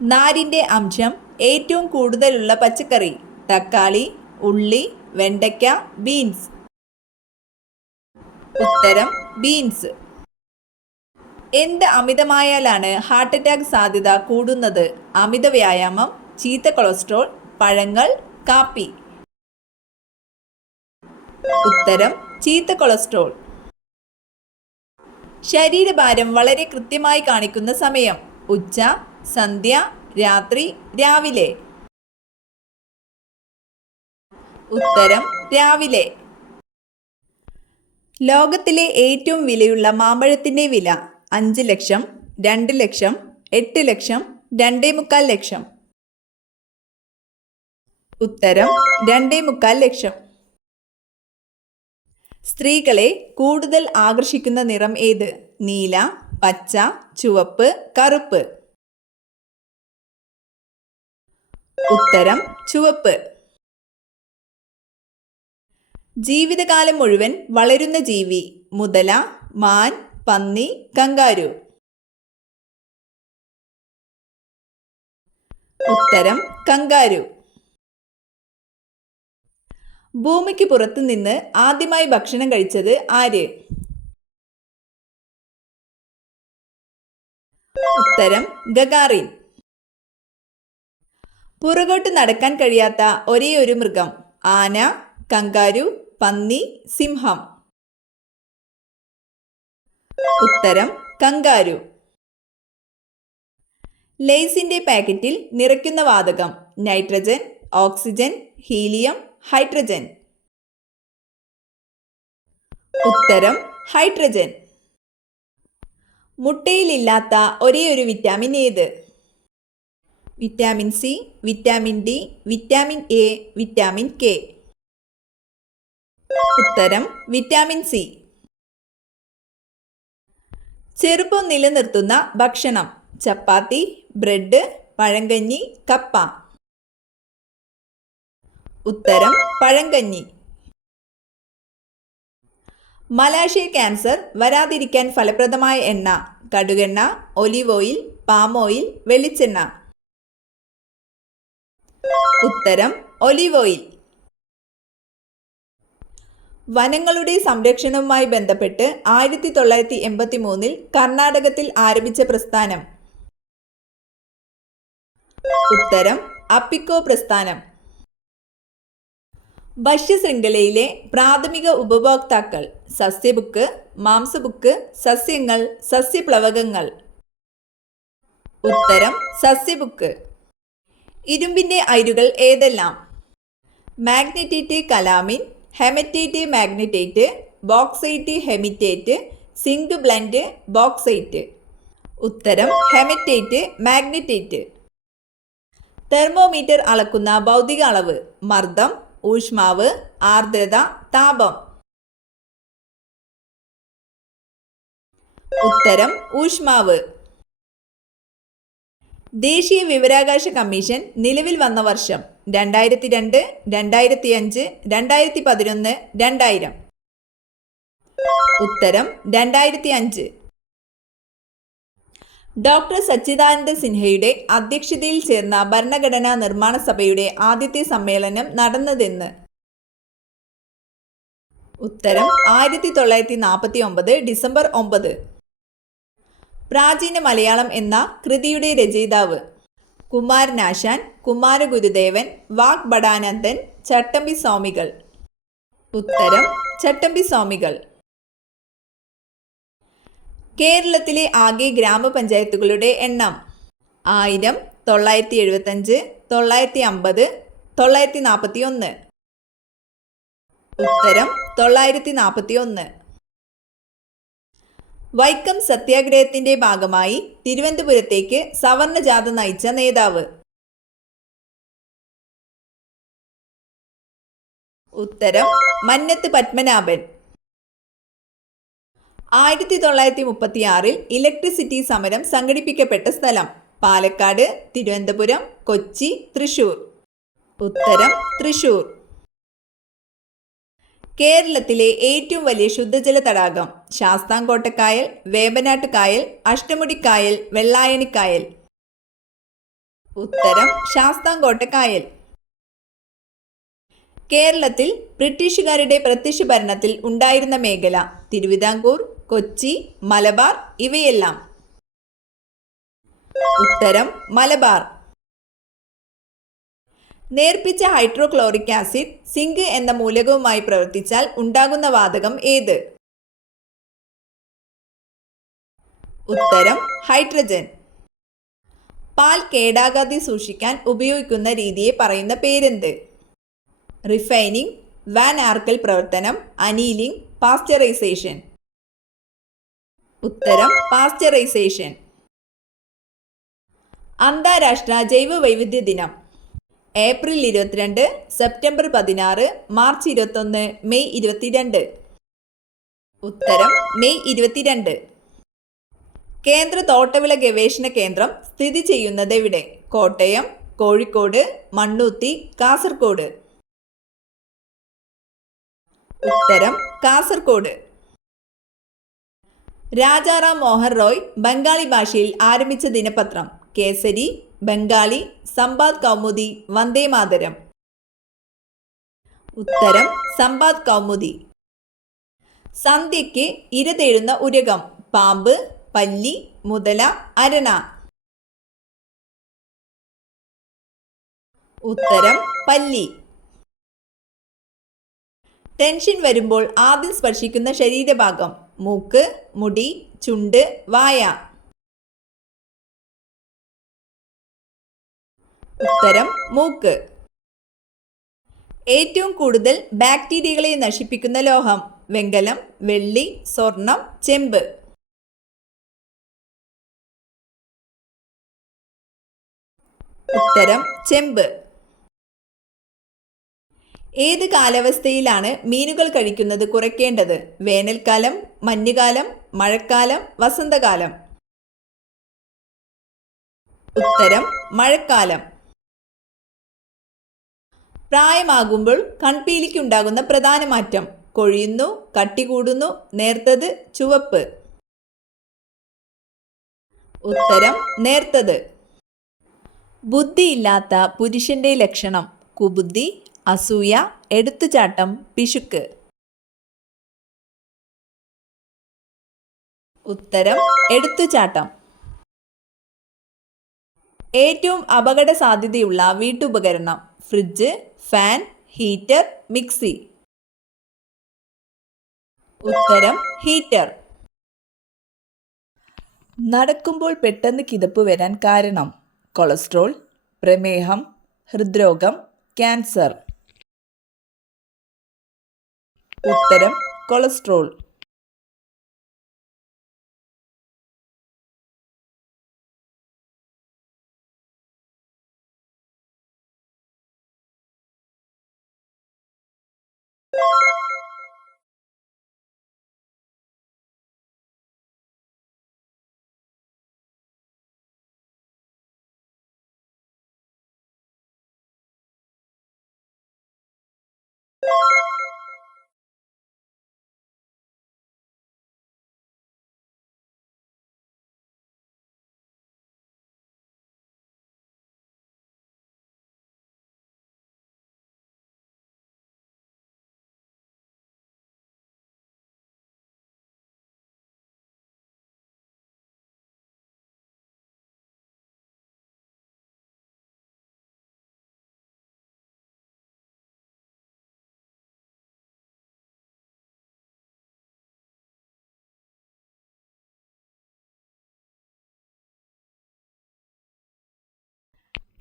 നാരിൻ്റെ അംശം ഏറ്റവും കൂടുതലുള്ള പച്ചക്കറി? തക്കാളി, ഉള്ളി, വെണ്ടയ്ക്ക, ബീൻസ്. ഉത്തരം ബീൻസ്. എന്ത് അമിതമായാലാണ് ഹാർട്ട് അറ്റാക്ക് സാധ്യത കൂടുന്നത്? അമിത വ്യായാമം, ചീത്ത കൊളസ്ട്രോൾ, പഴങ്ങൾ, കാപ്പി. ഉത്തരം ചീത്ത കൊളസ്ട്രോൾ. ശരീരഭാരം വളരെ കൃത്യമായി കാണിക്കുന്ന സമയം? ഉച്ച, സന്ധ്യ, രാത്രി, രാവിലെ. ഉത്തരം രാവിലെ. ലോകത്തിലെ ഏറ്റവും വിലയുള്ള മാമ്പഴത്തിൻ്റെ വില? 5 ലക്ഷം, 2 ലക്ഷം, 8 ലക്ഷം, 2.25 ലക്ഷം. ഉത്തരം 2.25 ലക്ഷം. സ്ത്രീകളെ കൂടുതൽ ആകർഷിക്കുന്ന നിറം ഏത്? നീല, പച്ച, ചുവപ്പ്, കറുപ്പ്. ഉത്തരം ചുവപ്പ്. ജീവിതകാലം മുഴുവൻ വളരുന്ന ജീവി? മുതല, മാൻ, പന്നി, കങ്കാരു. ഉത്തരം കങ്കാരു. ഭൂമിക്ക് പുറത്തു നിന്ന് ആദ്യമായി ഭക്ഷണം കഴിച്ചത് ആര്? ഉത്തരം ഗഗാറിൻ. പുറകോട്ട് നടക്കാൻ കഴിയാത്ത ഒരേയൊരു മൃഗം? ആന, കങ്കാരു, പന്നി, സിംഹം. ഉത്തരം കങ്കാരു. ലേസിന്റെ പാക്കറ്റിൽ നിറയ്ക്കുന്ന വാതകം? Nitrogen, oxygen, helium, hydrogen. ഉത്തരം ഹൈഡ്രജൻ. മുട്ടയിലില്ലാത്ത ഒരേയൊരു വിറ്റാമിൻ ഏത്? Vitamin C, vitamin D, vitamin A, vitamin K. ഉത്തരം വിറ്റാമിൻ സി. ചെറുപ്പം നിലനിർത്തുന്ന ഭക്ഷണം? ചപ്പാത്തി, ബ്രെഡ്, പഴങ്കഞ്ഞി, കപ്പ. ഉത്തരം പഴങ്കഞ്ഞി. മലാശയ ക്യാൻസർ വരാതിരിക്കാൻ ഫലപ്രദമായ എണ്ണ? കടുകെണ്ണ, ഒലിവ് ഓയിൽ, പാം ഓയിൽ, വെളിച്ചെണ്ണ. ഉത്തരം ഒലിവ് ഓയിൽ. വനങ്ങളുടെ സംരക്ഷണവുമായി ബന്ധപ്പെട്ട് 1983 കർണാടകത്തിൽ ആരംഭിച്ച പ്രസ്ഥാനം? ഉത്തരം അപ്പിക്കോ പ്രസ്ഥാനം. ഭക്ഷ്യശൃംഖലയിലെ പ്രാഥമിക ഉപഭോക്താക്കൾ? സസ്യബുക്ക്, മാംസബുക്ക്, സസ്യങ്ങൾ, സസ്യപ്ലവകങ്ങൾ. ഉത്തരം സസ്യബുക്ക്. ഇരുമ്പിൻ്റെ അയിരുകൾ ഏതെല്ലാം? Magnetite calamine, haematite magnetite, bauxite haematite, zinc blende bauxite. ഉത്തരം ഹെമറ്റേറ്റ് മാഗ്നറ്റേറ്റ്. തെർമോമീറ്റർ അളക്കുന്ന ഭൗതിക അളവ്? മർദ്ദം, ഊഷ്മാവ്, ആർദ്രത, താപം. ഉത്തരം ഊഷ്മാവ്. ദേശീയ വിവരാവകാശ കമ്മീഷൻ നിലവിൽ വന്ന വർഷം? 2002, 2005, 2011, 2000. ഉത്തരം 2005. ഡോക്ടർ സച്ചിദാനന്ദ സിൻഹയുടെ അധ്യക്ഷതയിൽ ചേർന്ന ഭരണഘടനാ നിർമ്മാണ സഭയുടെ ആദ്യത്തെ സമ്മേളനം നടന്നതെന്ന്? ഉത്തരം 1949 ഡിസംബർ 9. പ്രാചീന മലയാളം എന്ന കൃതിയുടെ രചയിതാവ്? കുമാരനാശാൻ, കുമാരഗുരുദേവൻ, വാഗ്ഭടാനന്ദൻ, ചട്ടമ്പി സ്വാമികൾ. ഉത്തരം ചട്ടമ്പി സ്വാമികൾ. കേരളത്തിലെ ആകെ ഗ്രാമപഞ്ചായത്തുകളുടെ എണ്ണം? 1000, 975, 950, 941. ഉത്തരം 941. വൈക്കം സത്യാഗ്രഹത്തിന്റെ ഭാഗമായി തിരുവനന്തപുരത്തേക്ക് സവർണ ജാഥ നയിച്ച നേതാവ്? ഉത്തരം മന്നത്ത് പത്മനാഭൻ. 1936 ഇലക്ട്രിസിറ്റി സമരം സംഘടിപ്പിക്കപ്പെട്ട സ്ഥലം? പാലക്കാട്, തിരുവനന്തപുരം, കൊച്ചി, തൃശൂർ. ഉത്തരം തൃശൂർ. കേരളത്തിലെ ഏറ്റവും വലിയ ശുദ്ധജല തടാകം? ശാസ്താംകോട്ടക്കായൽ, വേമ്പനാട്ടുകായൽ, അഷ്ടമുടിക്കായൽ, വെള്ളായണിക്കായൽ. ഉത്തരം ശാസ്താംകോട്ട കായൽ. കേരളത്തിൽ ബ്രിട്ടീഷുകാരുടെ പ്രത്യക്ഷ ഭരണത്തിൽ ഉണ്ടായിരുന്ന മേഖല തിരുവിതാംകൂർ, കൊച്ചി, മലബാർ ഇവയെല്ലാം. ഉത്തരം മലബാർ. നേർപ്പിച്ച ഹൈഡ്രോക്ലോറിക് ആസിഡ് സിങ്ക് എന്ന മൂലകവുമായി പ്രവർത്തിച്ചാൽ ഉണ്ടാകുന്ന വാതകം ഏത്? ഉത്തരം ഹൈഡ്രജൻ. പാൽ കേടാകാതെ സൂക്ഷിക്കാൻ ഉപയോഗിക്കുന്ന രീതിയെ പറയുന്ന പേരെന്ത്? റിഫൈനിങ്, വാൻ ആർക്കൽ പ്രവർത്തനം, അനീലിംഗ്, പാസ്ചറൈസേഷൻ. ഉത്തരം പാസ്ചറൈസേഷൻ. അന്താരാഷ്ട്ര ജൈവ വൈവിധ്യ ദിനം ഏപ്രിൽ 22, സെപ്റ്റംബർ 16, മാർച്ച് 21, മെയ് 22. ഉത്തരം മെയ് 22. കേന്ദ്ര തോട്ടവിള ഗവേഷണ കേന്ദ്രം സ്ഥിതി ചെയ്യുന്നത് എവിടെ? കോട്ടയം, കോഴിക്കോട്, മണ്ണുത്തി, കാസർഗോഡ്. ഉത്തരം കാസർഗോഡ്. രാജാറാം മോഹൻ റോയ് ബംഗാളി ഭാഷയിൽ ആരംഭിച്ച ദിനപത്രം കേസരി, ബംഗാളി, സമ്പാദ് കൗമുദി, വന്ദേ മാതരം. ഉത്തരം സമ്പാദ് കൗമുദി. സന്ധ്യയ്ക്ക് ഇര തേടുന്ന ഉരകം പാമ്പ്, പല്ലി, മുതല, അരണ. ഉത്തരം പല്ലി. ടെൻഷൻ വരുമ്പോൾ ആദ്യം സ്പർശിക്കുന്ന ശരീരഭാഗം മൂക്ക്, മുടി, ചുണ്ട്, വായ. ഉത്തരം മൂക്ക്. ഏറ്റവും കൂടുതൽ ബാക്ടീരിയകളെ നശിപ്പിക്കുന്ന ലോഹം വെങ്കലം, വെള്ളി, സ്വർണം, ചെമ്പ്. ഉത്തരം ചെമ്പ്. ഏത് കാലാവസ്ഥയിലാണ് മീനുകൾ കഴിക്കുന്നത് കുറയ്ക്കേണ്ടത്? വേനൽക്കാലം, മഞ്ഞുകാലം, മഴക്കാലം, വസന്തകാലം. ഉത്തരം മഴക്കാലം. പ്രായമാകുമ്പോൾ കൺപീലിക്കുണ്ടാകുന്ന പ്രധാന മാറ്റം കൊഴിയുന്നു, കട്ടി കൂടുന്നു, നേർത്തത്, ചുവപ്പ്. ഉത്തരം നേർത്തത്. ബുദ്ധിയില്ലാത്ത പുരുഷന്റെ ലക്ഷണം കുബുദ്ധി, അസൂയ, എടുത്തുചാട്ടം, പിശുക്ക്. ഉത്തരം എടുത്തുചാട്ടം. ഏറ്റവും അപകട സാധ്യതയുള്ള വീട്ടുപകരണം ഫ്രിഡ്ജ്, ഫാൻ, ഹീറ്റർ, മിക്സി. ഉത്തരം ഹീറ്റർ. നടക്കുമ്പോൾ പെട്ടെന്ന് കിതപ്പ് വരാൻ കാരണം കൊളസ്ട്രോൾ, പ്രമേഹം, ഹൃദ്രോഗം, ക്യാൻസർ. ഉത്തരം കൊളസ്ട്രോൾ.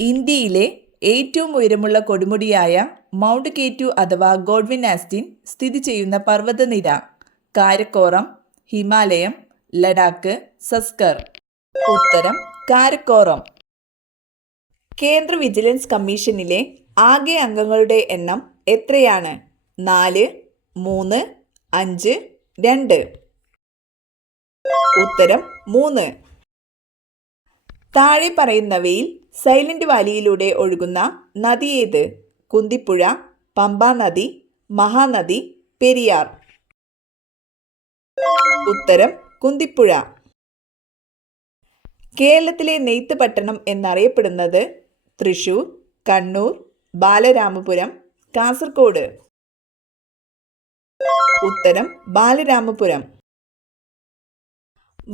ഇന്ത്യയിലെ ഏറ്റവും ഉയരമുള്ള കൊടുമുടിയായ മൗണ്ട് കെ2 അഥവാ ഗോഡ്വിൻ ആസ്റ്റിൻ സ്ഥിതി ചെയ്യുന്ന പർവ്വതനിര കാരക്കോറം, ഹിമാലയം, ലഡാക്ക്, സസ്കർ. ഉത്തരം കാരക്കോറം. കേന്ദ്ര വിജിലൻസ് കമ്മീഷനിലെ ആകെ അംഗങ്ങളുടെ എണ്ണം എത്രയാണ്? 4, 3, 5, 2. ഉത്തരം 3. താഴെ പറയുന്നവയിൽ സൈലന്റ് വാലിയിലൂടെ ഒഴുകുന്ന നദി ഏത്? കുന്തിപ്പുഴ, പമ്പാ നദി, മഹാനദി, പെരിയാർ. ഉത്തരം കുന്തിപ്പുഴ. കേരളത്തിലെ നെയ്ത്ത് പട്ടണം എന്നറിയപ്പെടുന്നത് തൃശൂർ, കണ്ണൂർ, ബാലരാമപുരം, കാസർഗോഡ്. ഉത്തരം ബാലരാമപുരം.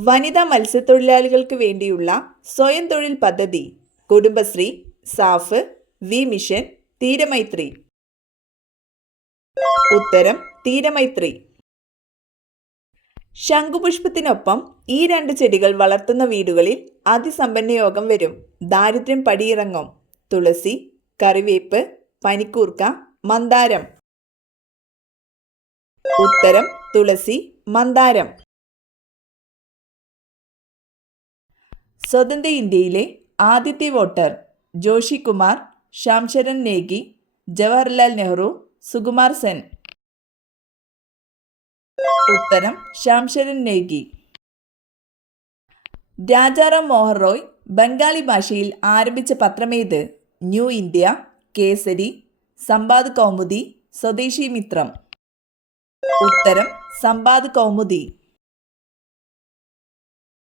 വനിതാ മത്സ്യത്തൊഴിലാളികൾക്ക് വേണ്ടിയുള്ള സ്വയം തൊഴിൽ പദ്ധതി Kudumbashree, SAF, V mission, Theeramaithri. ഉത്തരം തീരമൈത്രി. ശംഖുപുഷ്പത്തിനൊപ്പം ഈ 2 ചെടികൾ വളർത്തുന്ന വീടുകളിൽ അതിസമ്പന്ന യോഗം വരും. ദാരിദ്ര്യം പടിയിറങ്ങും. തുളസി, കറിവേപ്പ്, പനിക്കൂർക്ക, മന്ദാരം. ഉത്തരം തുളസി, മന്ദാരം. സ്വതന്ത്ര ഇന്ത്യയിലെ ആദ്യത്തെ വോട്ടർ ജോഷി കുമാർ, ശ്യാംശരൺ നേഗി, ജവഹർലാൽ നെഹ്റു, സുകുമാർ സെൻ. ഉത്തരം ശ്യാംശരൺ നേഗി. രാജാറാം മോഹൻ റോയ് ബംഗാളി ഭാഷയിൽ ആരംഭിച്ച പത്രമേത്? ന്യൂ ഇന്ത്യ, കേസരി, സംബാദ് കൗമുദി, സ്വദേശി മിത്രം. ഉത്തരം സംബാദ് കൗമുദി.